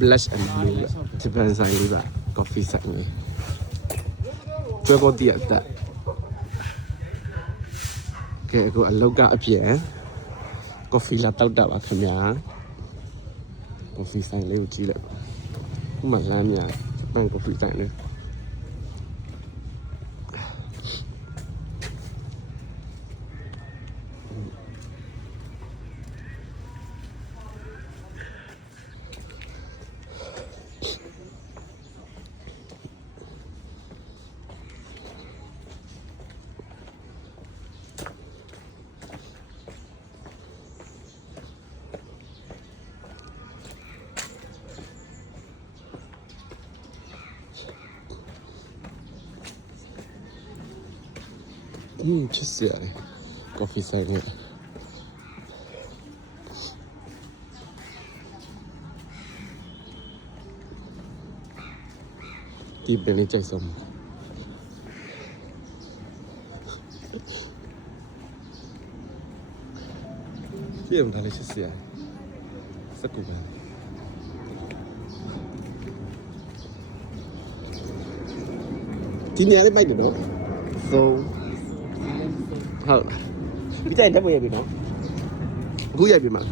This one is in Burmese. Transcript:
blush and blue ဂျပန်ဆိုင်လေးပါ coffee ဆိုင်လေးကျွဲပေါ်တည့်ရတာကဲအခုအလောက်ကအပြင် coffee လာတောက်တာပါခင်ဗျာ coffee ဆိုင်လေးကိုကြည့်လိုက်ဥမာလမ်းများဂျပန် coffee ဆိုင်လေးချစ်စရာလေ coffee ဆိုင်လေးဒီပင်လေးကြိုက်ဆုံးကြည့်အောင်ဒါလေးချစ်စရာစကူပါဒီနေရာလေးမိုက်တယ်နော်ဆိုဟုတ်ဒီတိုင်းတက်ပေါ်ရပြီနော်အခုရိုက်ပြီမှာ